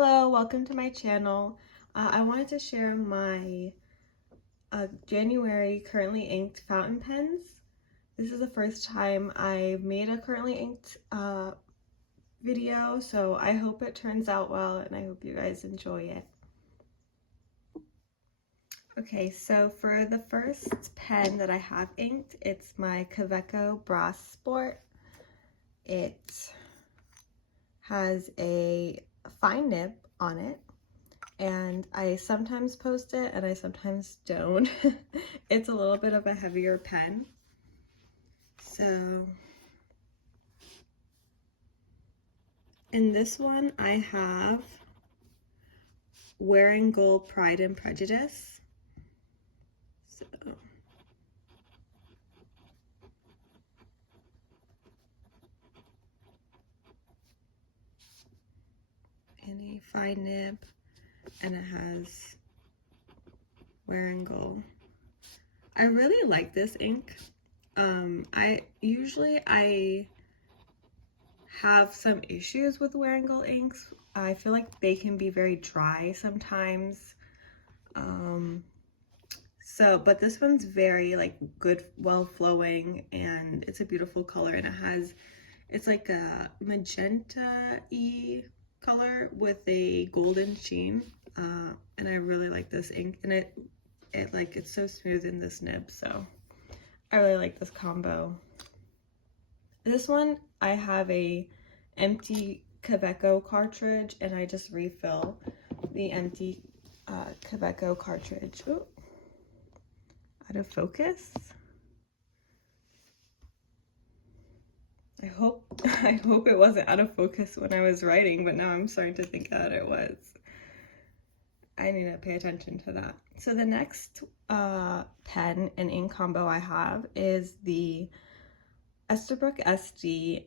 Hello, welcome to my channel. I wanted to share my January currently inked fountain pens. This is the first time I've made a currently inked video, so I hope it turns out well and I hope you guys enjoy it. Okay, so for the first pen that I have inked, it's my Kaweco Brass Sport. It has a fine nib on it, and I sometimes post it and I sometimes don't. It's a little bit of a heavier pen. So in this one I have Wearingeul Pride and Prejudice. So in a fine nib, and it has Wearingeul. I really like this ink. I have some issues with Wearingeul inks. I feel like they can be very dry sometimes. But this one's very like good, well flowing, and it's a beautiful color, and it's like a magenta-y color with a golden sheen. And I really like this ink, and it's so smooth in this nib, so I really like this combo. This one, I have a empty Kaweco cartridge, and I just refill the empty Kaweco cartridge. Ooh, out of focus. I hope it wasn't out of focus when I was writing, but now I'm starting to think that it was. I need to pay attention to that. So the next pen and ink combo I have is the Esterbrook SD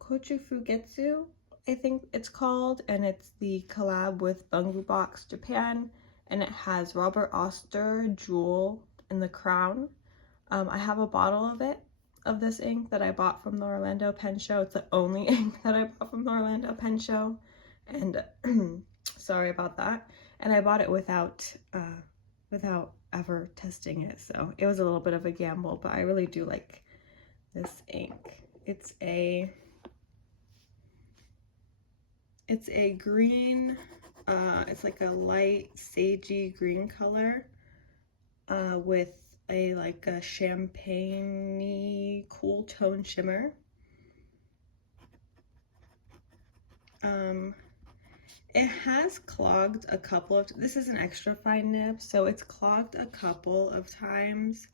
Kochufugetsu, I think it's called, and it's the collab with Bungu Box Japan, and it has Robert Oster jewel in the crown. I have a bottle of this ink that I bought from the Orlando Pen Show. It's the only ink that I bought from the Orlando Pen Show, and sorry about that. And I bought it without ever testing it, so it was a little bit of a gamble, but I really do like this ink. It's a green, it's like a light sagey green color with a champagne-y cool tone shimmer. It has clogged a couple of, this is an extra fine nib, so it's clogged a couple of times.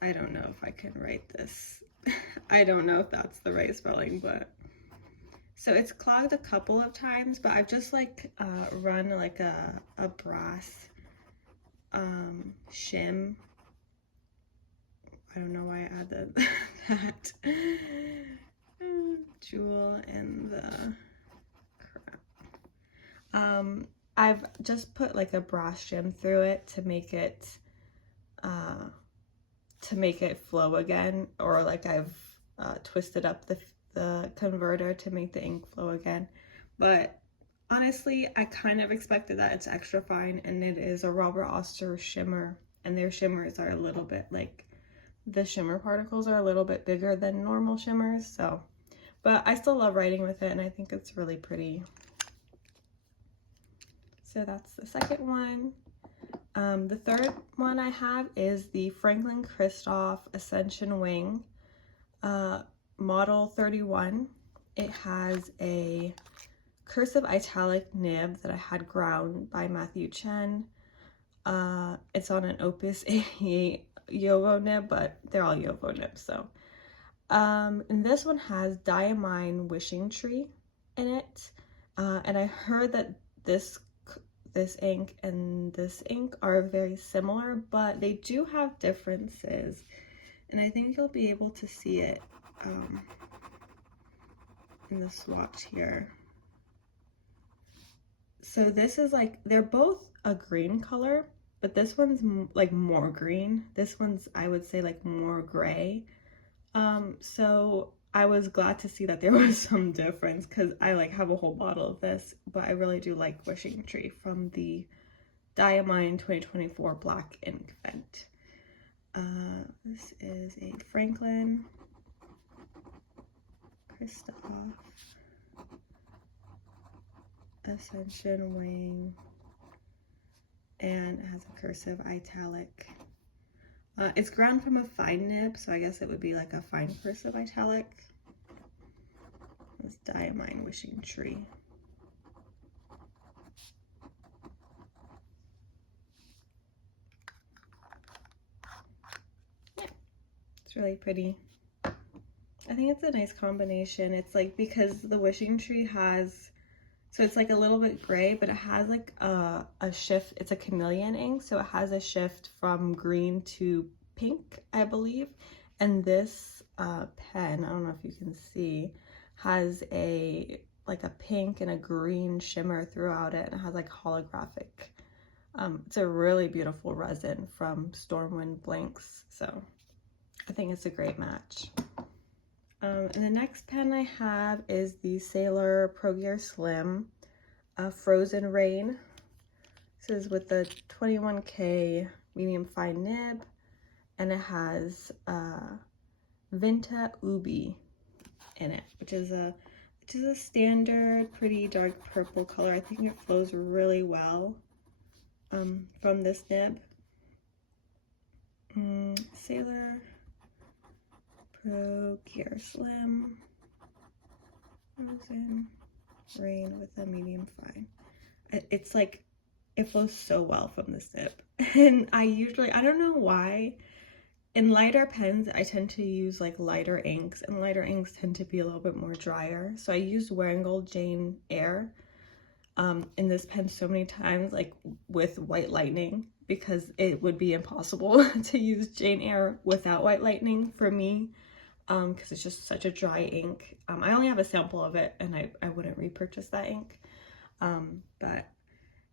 I don't know if I can write this. I don't know if that's the right spelling, but so it's clogged a couple of times, but I've just run like a brass shim. I don't know why I added that jewel in the crap. I've just put like a brass shim through it to make it flow again, or like I've twisted up the converter to make the ink flow again. But honestly, I kind of expected that. It's extra fine, and it is a Robert Oster shimmer, and their shimmers are a little bit like, the shimmer particles are a little bit bigger than normal shimmers, so, but I still love writing with it, and I think it's really pretty. So that's the second one. The third one I have is the Franklin Christoph Ascension Wing Model 31. It has a cursive italic nib that I had ground by Matthew Chen. It's on an Opus 88 Yovo nib, but they're all Yovo nibs, so. And this one has Diamine Wishing Tree in it. And I heard that this ink and this ink are very similar, but they do have differences, and I think you'll be able to see it in the swatch here. So this is they're both a green color, but this one's like more green. This one's, I would say, like more gray. So I was glad to see that there was some difference because I like have a whole bottle of this, but I really do like Wishing Tree from the Diamine 2024 Black Ink Vent. This is a Franklin Christoph Ascension Wing, and it has a cursive italic. It's ground from a fine nib, so I guess it would be like a fine cursive italic. This Diamine Wishing Tree. Yeah, it's really pretty. I think it's a nice combination. It's like, because the Wishing Tree has, so it's like a little bit gray, but it has like a shift. It's a chameleon ink, so it has a shift from green to pink, I believe. And this pen, I don't know if you can see, has a like a pink and a green shimmer throughout it, and it has like holographic. It's a really beautiful resin from Stormwind Blanks, so I think it's a great match. And the next pen I have is the Sailor Pro Gear Slim Frozen Rain. This is with the 21K medium fine nib, and it has Vinta Ubi in it, which is a standard pretty dark purple color. I think it flows really well from this nib. Sailor Pro Gear Slim Frozen Rain with a medium fine. It's like, it flows so well from this nib. And I don't know why, in lighter pens I tend to use like lighter inks, and lighter inks tend to be a little bit more drier. So I used Wearingeul Jane Eyre in this pen so many times, like with White Lightning, because it would be impossible to use Jane Eyre without White Lightning for me, because it's just such a dry ink. I only have a sample of it, and I wouldn't repurchase that ink. But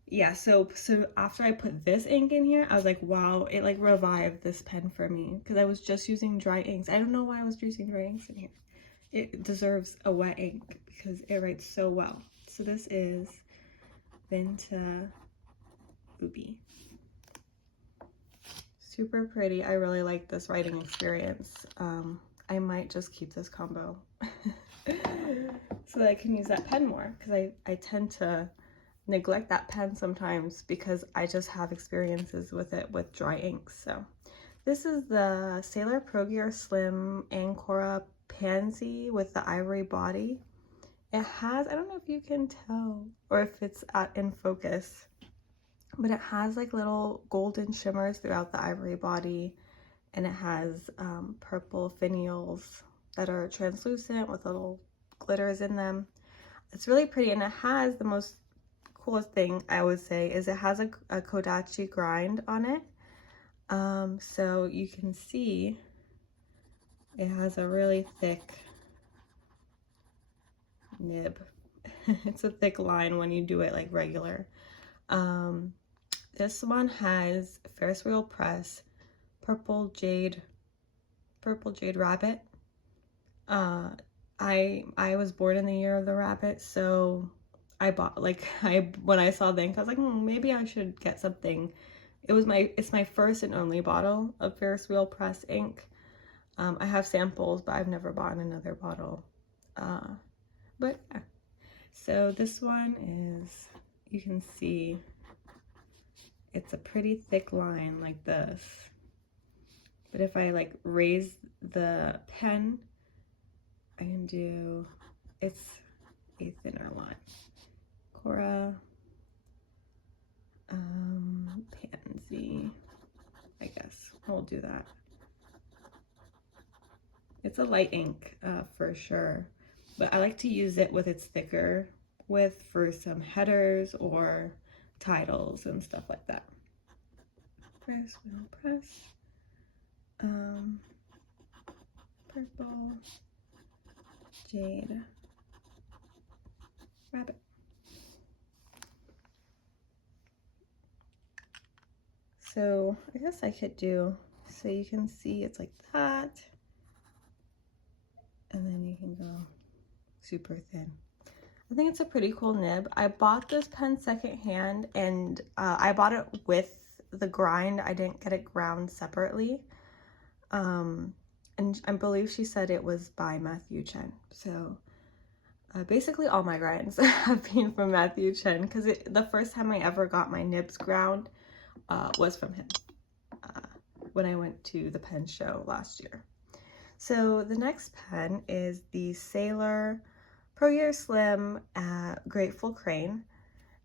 yeah, so after I put this ink in here, I was like, wow, it like revived this pen for me, because I was just using dry inks. I don't know why I was using dry inks in here. It deserves a wet ink because it writes so well. So this is Vinta Ubi. Super pretty. I really like this writing experience. I might just keep this combo so that I can use that pen more, because I tend to neglect that pen sometimes because I just have experiences with it with dry inks. So this is the Sailor Pro Gear Slim Ancora Pansy with the ivory body. It has, I don't know if you can tell or if it's in focus, but it has like little golden shimmers throughout the ivory body, and it has purple finials that are translucent with little glitters in them. It's really pretty, and it has, the most coolest thing I would say is it has a Kodachi grind on it. So you can see it has a really thick nib. It's a thick line when you do it like regular. This one has Ferris Wheel Press Purple Jade Rabbit. I was born in the year of the rabbit, so I bought, like, when I saw the ink, I was like, maybe I should get something. It's my first and only bottle of Ferris Wheel Press ink. I have samples, but I've never bought another bottle. But yeah. So this one is, you can see, it's a pretty thick line like this. But if I like raise the pen, I can do, it's a thinner line. Cora, Pansy, I guess we'll do that. It's a light ink for sure, but I like to use it with its thicker width for some headers or titles and stuff like that. Ferris Wheel Press, Purple Jade Rabbit. So I guess I could do, so you can see it's like that, and then you can go super thin. I think it's a pretty cool nib. I bought this pen secondhand, and I bought it with the grind. I didn't get it ground separately. And I believe she said it was by Matthew Chen. So basically all my grinds have been from Matthew Chen, because the first time I ever got my nibs ground was from him when I went to the pen show last year. So the next pen is the Sailor Pro Gear Slim Grateful Crane,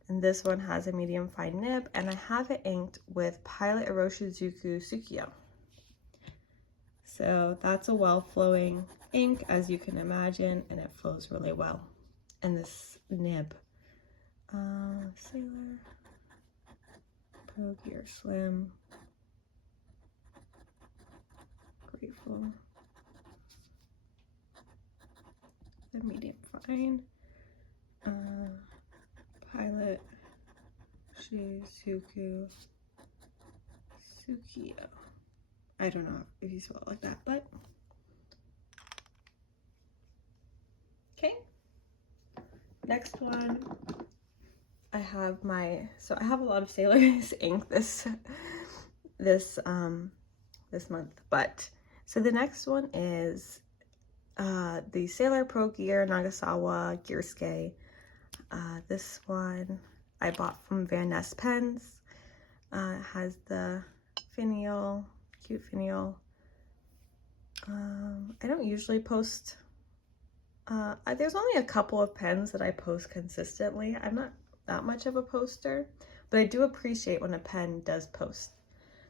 and this one has a medium fine nib, and I have it inked with Pilot Iroshizuku Tsukiyo. So that's a well-flowing ink, as you can imagine, and it flows really well. And this nib, Sailor Pro Gear Slim Grateful, the medium fine, Pilot Shizuku Tsukiyo. I don't know if you spell it like that, but okay. Next one, I have I have a lot of Sailor's ink this month, but so the next one is the Sailor Pro Gear Nagasawa Gearsuke. This one I bought from Van Ness Pens. It has the finial, cute finial. I don't usually post, there's only a couple of pens that I post consistently. I'm not that much of a poster, but I do appreciate when a pen does post.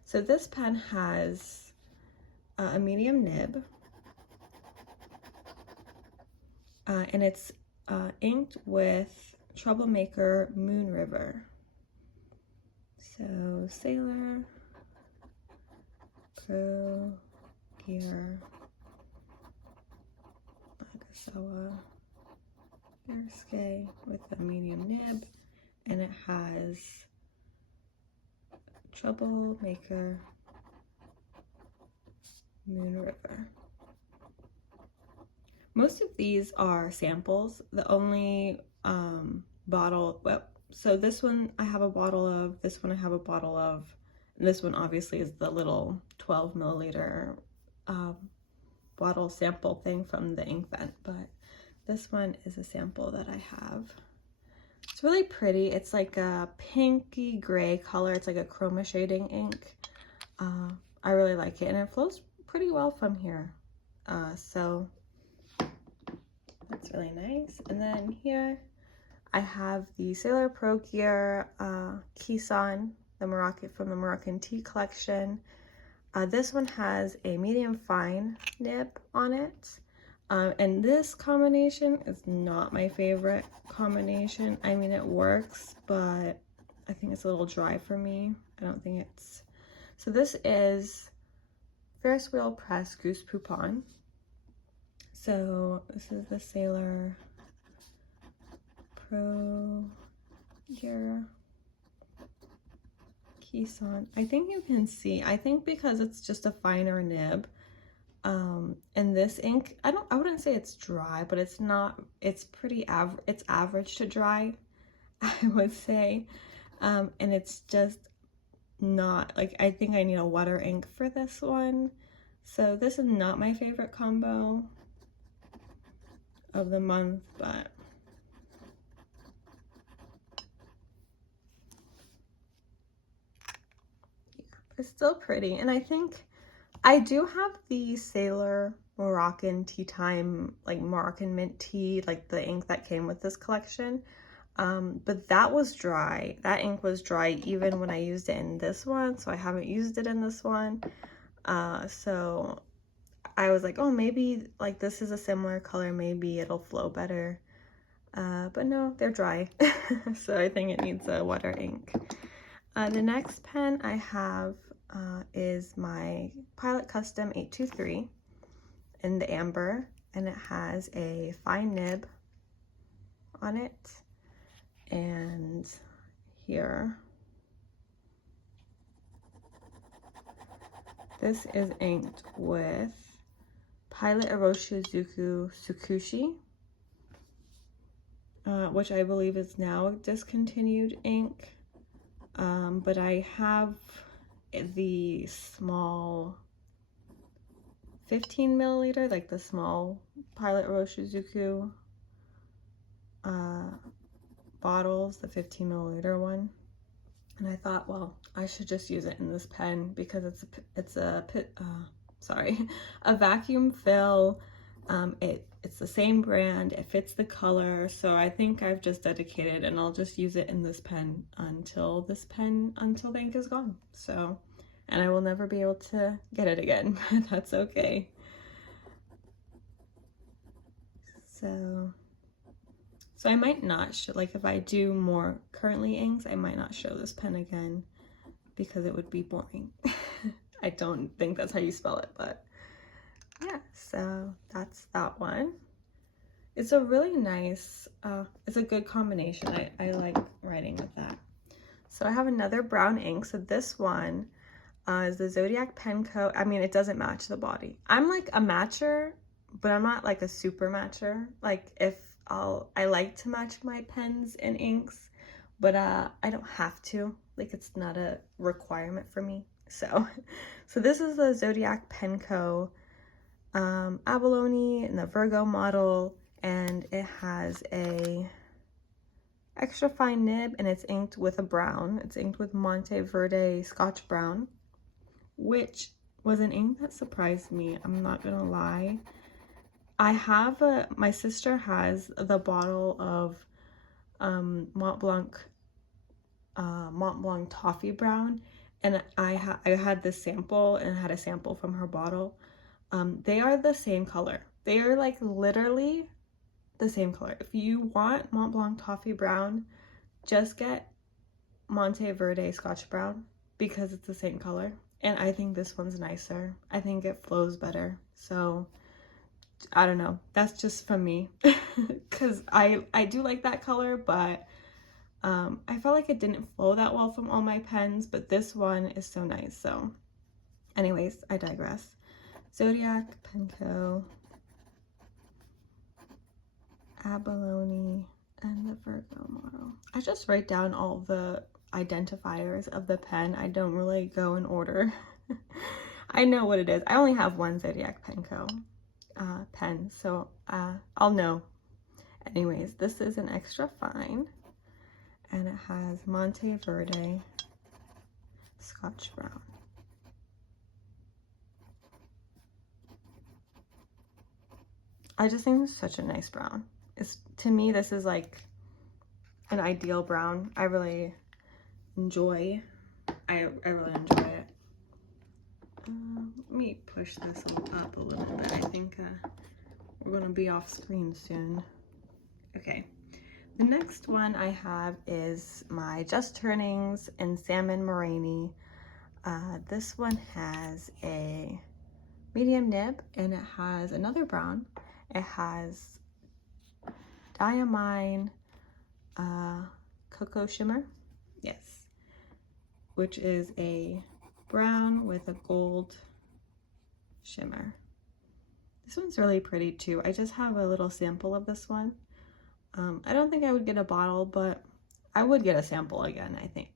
So this pen has a medium nib, and it's inked with Troublemaker Moon River. So Sailor Pro Gear Nagasawa Gearsuke with a medium nib, and it has Troublemaker Moon River. Most of these are samples. The only bottle, well, so this one I have a bottle of, this one I have a bottle of, and this one obviously is the little 12 milliliter bottle sample thing from the ink vent, but this one is a sample that I have. It's really pretty. It's like a pinky gray color. It's like a chroma shading ink. I really like it, and it flows pretty well from here. So that's really nice. And then here I have the Sailor Pro Gear Kisan, from the Moroccan Tea collection. This one has a medium fine nib on it. And this combination is not my favorite combination. I mean, it works, but I think it's a little dry for me. I don't think it's... So this is Ferris Wheel Press Goose Poupon. So this is the Sailor Pro Gear Kisan. I think you can see, I think because it's just a finer nib, and this ink, I wouldn't say it's dry, but it's not, it's pretty it's average to dry, I would say. And it's just not, like, I think I need a wetter ink for this one. So this is not my favorite combo of the month, but yeah, it's still pretty. And I think I do have the Sailor Moroccan Tea Time, like Moroccan mint tea, like the ink that came with this collection. But that was dry. That ink was dry even when I used it in this one, so I haven't used it in this one. So I was like, oh, maybe like this is a similar color, maybe it'll flow better. But no, they're dry. So I think it needs a wetter ink. The next pen I have is my Pilot Custom 823 in the amber, and it has a fine nib on it. And here, this is inked with Pilot Iroshizuku Tsukushi, which I believe is now a discontinued ink. But I have the small 15 milliliter, like the small Pilot Iroshizuku bottles, the 15 milliliter one. And I thought, well, I should just use it in this pen because it's a vacuum fill. It's the same brand, it fits the color, so I think I've just dedicated, and I'll just use it in this pen until the ink is gone. So, and I will never be able to get it again, but that's okay. So I might not show, like if I do more currently inks, I might not show this pen again because it would be boring. I don't think that's how you spell it, but yeah, so that's that one. It's a really nice, it's a good combination. I like writing with that. So I have another brown ink. So this one is the Zodiac Penco. I mean, it doesn't match the body. I'm like a matcher, but I'm not like a super matcher. Like I like to match my pens and inks, but I don't have to. Like it's not a requirement for me. So this is the Zodiac Penco abalone in the Virgo model, and it has a extra fine nib, and it's inked with a brown. It's inked with Monteverde Scotch Brown, which was an ink that surprised me, I'm not gonna lie. I have my sister has the bottle of Mont Blanc Toffee Brown, and I had this sample and had a sample from her bottle. They are the same color. They are like literally the same color. If you want Mont Blanc Toffee Brown, just get Monteverde Scotch Brown because it's the same color. And I think this one's nicer. I think it flows better. So I don't know. That's just from me because I do like that color, but I felt like it didn't flow that well from all my pens, but this one is so nice. So anyways, I digress. Zodiac Penco, abalone, and the Virgo model. I just write down all the identifiers of the pen. I don't really go in order. I know what it is. I only have one Zodiac Penco pen, so I'll know. Anyways, this is an extra fine, and it has Monteverde Scotch Brown. I just think it's such a nice brown. To me, this is like an ideal brown. I really enjoy it. Let me push this up a little bit. I think we're gonna be off screen soon. Okay, the next one I have is my Just Turnings in Salmon Moraine. This one has a medium nib, and it has another brown. It has Diamine Cocoa Shimmer, yes, which is a brown with a gold shimmer. This one's really pretty too. I just have a little sample of this one. I don't think I would get a bottle, but I would get a sample again, I think.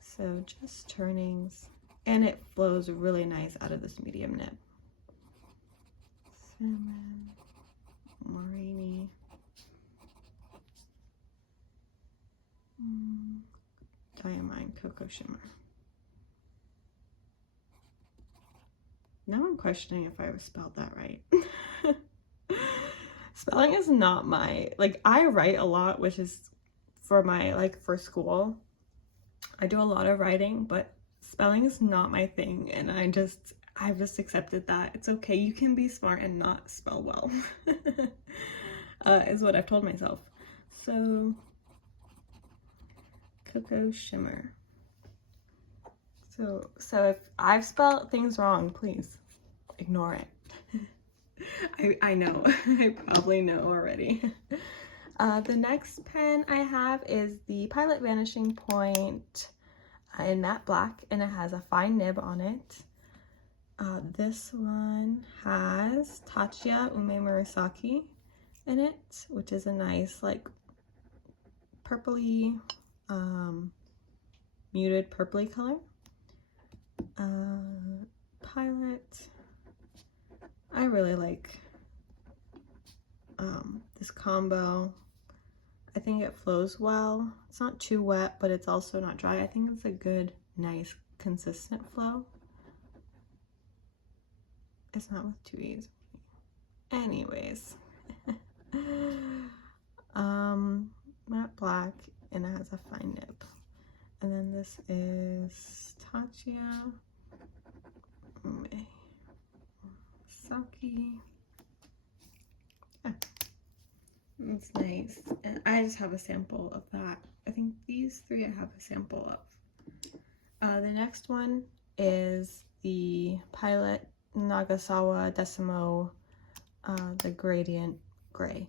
So Just Turnings, and it flows really nice out of this medium nib. Salmon Moraine. Diamine Cocoa Shimmer. Now I'm questioning if I spelled that right. Spelling is not my, like, I write a lot, which is for my, like, for school. I do a lot of writing, but spelling is not my thing, and I've just accepted that. It's okay, you can be smart and not spell well, is what I've told myself. So, Cocoa Shimmer. So if I've spelled things wrong, please ignore it. I know, I probably know already. The next pen I have is the Pilot Vanishing Point in matte black, and it has a fine nib on it. This one has Tatsuya Ume Murasaki in it, which is a nice like purpley, muted purpley color. Pilot. I really like this combo. I think it flows well. It's not too wet, but it's also not dry. I think it's a good, nice, consistent flow. It's not with 2 E's. Anyways. Matte black, and it has a fine nib. And then this is Tatsuya Ume Saki. It's nice. And I just have a sample of that. I think these three I have a sample of. The next one is the Pilot Nagasawa Decimo, the Gradient Gray.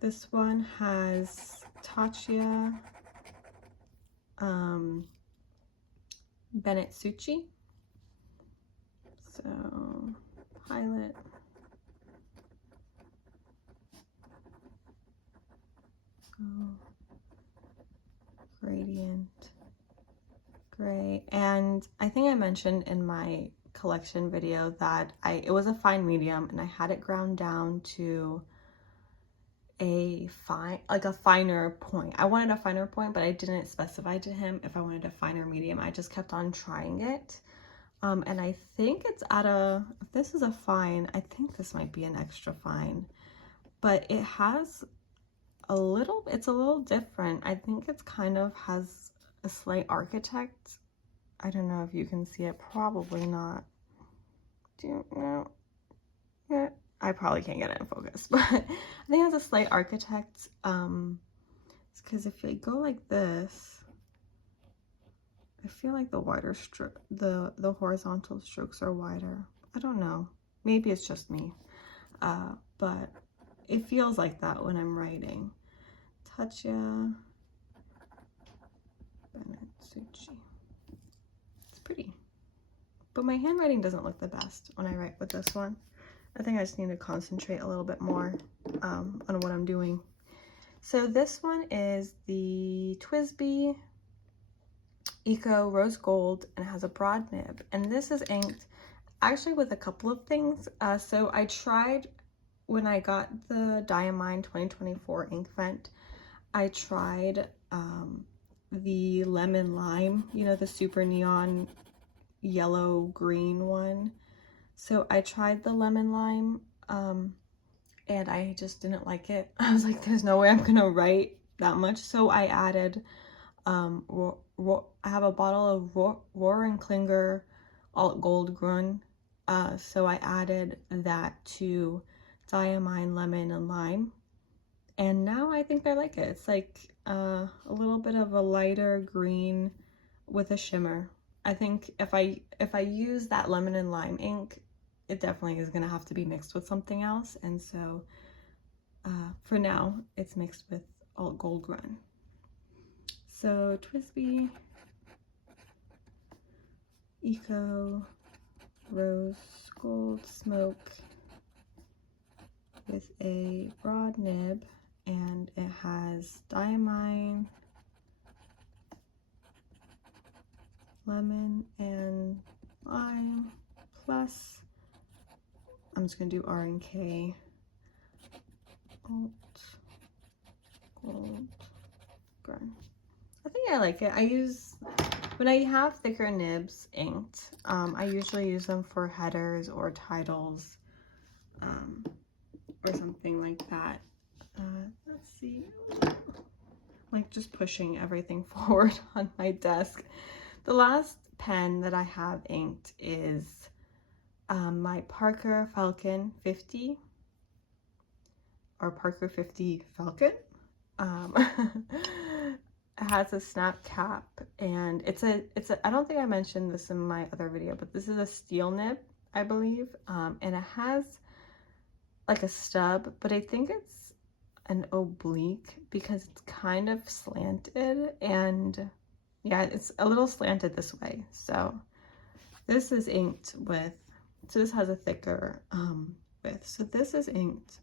This one has Tatsuya Benetsuchi. So, Pilot. Gradient Gray. And I think I mentioned in my collection video that it was a fine medium, and I had it ground down to a finer point. I wanted a finer point, but I didn't specify to him if I wanted a finer medium. I just kept on trying it. And I think it's at if this is a fine, I think this might be an extra fine, but it has it's a little different. I think it's kind of has a slight architect. I don't know if you can see it, probably not. Do you know? Yeah, I probably can't get it in focus, but I think it has a slight architect. It's because if you go like this, I feel like the wider stroke, the horizontal strokes are wider. I don't know. Maybe it's just me, but it feels like that when I'm writing. Tatsuya Benetsuchi. It's pretty, but my handwriting doesn't look the best when I write with this one. I think I just need to concentrate a little bit more on what I'm doing. So this one is the TWSBI Eco Rose Gold, and it has a broad nib. And this is inked actually with a couple of things. So I tried, when I got the Diamine 2024 ink vent, I tried the lemon lime, you know, the super neon yellow green one. So I tried the lemon lime, and I just didn't like it. I was like, there's no way I'm gonna write that much. So I added, I have a bottle of Rohrer & Klinger Alt Gold Grün. So I added that to Diamine Lemon and Lime. And now I think I like it. It's like a little bit of a lighter green with a shimmer. I think if I use that lemon and lime ink, it definitely is going to have to be mixed with something else. And so for now, it's mixed with Alt Gold Grün. So TWSBI Eco Rose Gold Smoke with a broad nib, and it has Diamine, lemon, and lime, plus I'm just gonna do R and K Alt Gold Grün. I think I like it. When I have thicker nibs inked, I usually use them for headers or titles, or something like that. Let's see, like just pushing everything forward on my desk. The last pen that I have inked is my Parker Falcon 50, or Parker 50 Falcon. It has a snap cap, and it's a I don't think I mentioned this in my other video, but this is a steel nib, I believe, and it has like a stub, but I think it's an oblique because it's kind of slanted, and yeah, it's a little slanted this way. So This is inked with, so this has a thicker width. So this is inked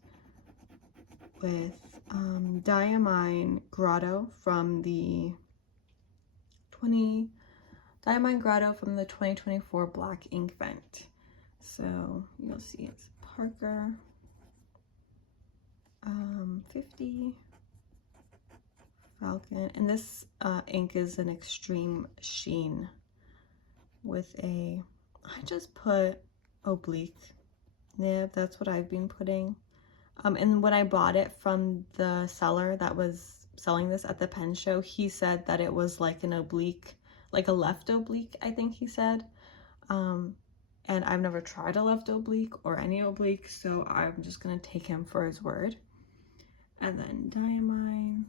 with Diamine Grotto from the 2024 Black Ink Vent. So you'll see it's Parker 50 Falcon, and this ink is an extreme sheen with a, I just put oblique nib, that's what I've been putting. And when I bought it from the seller that was selling this at the pen show, he said that it was like an oblique, like a left oblique, I think he said. And I've never tried a left oblique or any oblique, so I'm just gonna take him for his word. And then Diamine.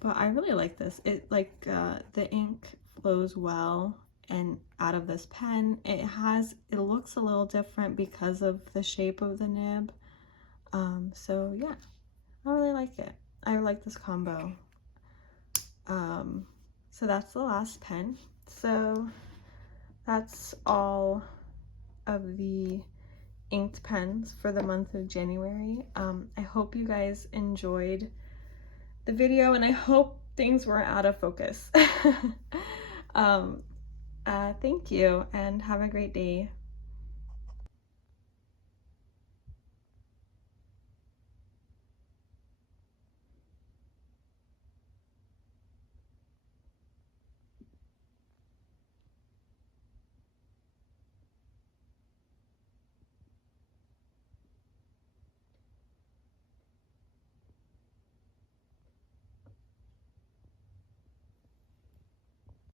But I really like this. It like the ink flows well and out of this pen. It looks a little different because of the shape of the nib. So yeah, I really like it. I like this combo. So that's the last pen. So that's all of the inked pens for the month of January. I hope you guys enjoyed the video, and I hope things weren't out of focus. Thank you, and have a great day.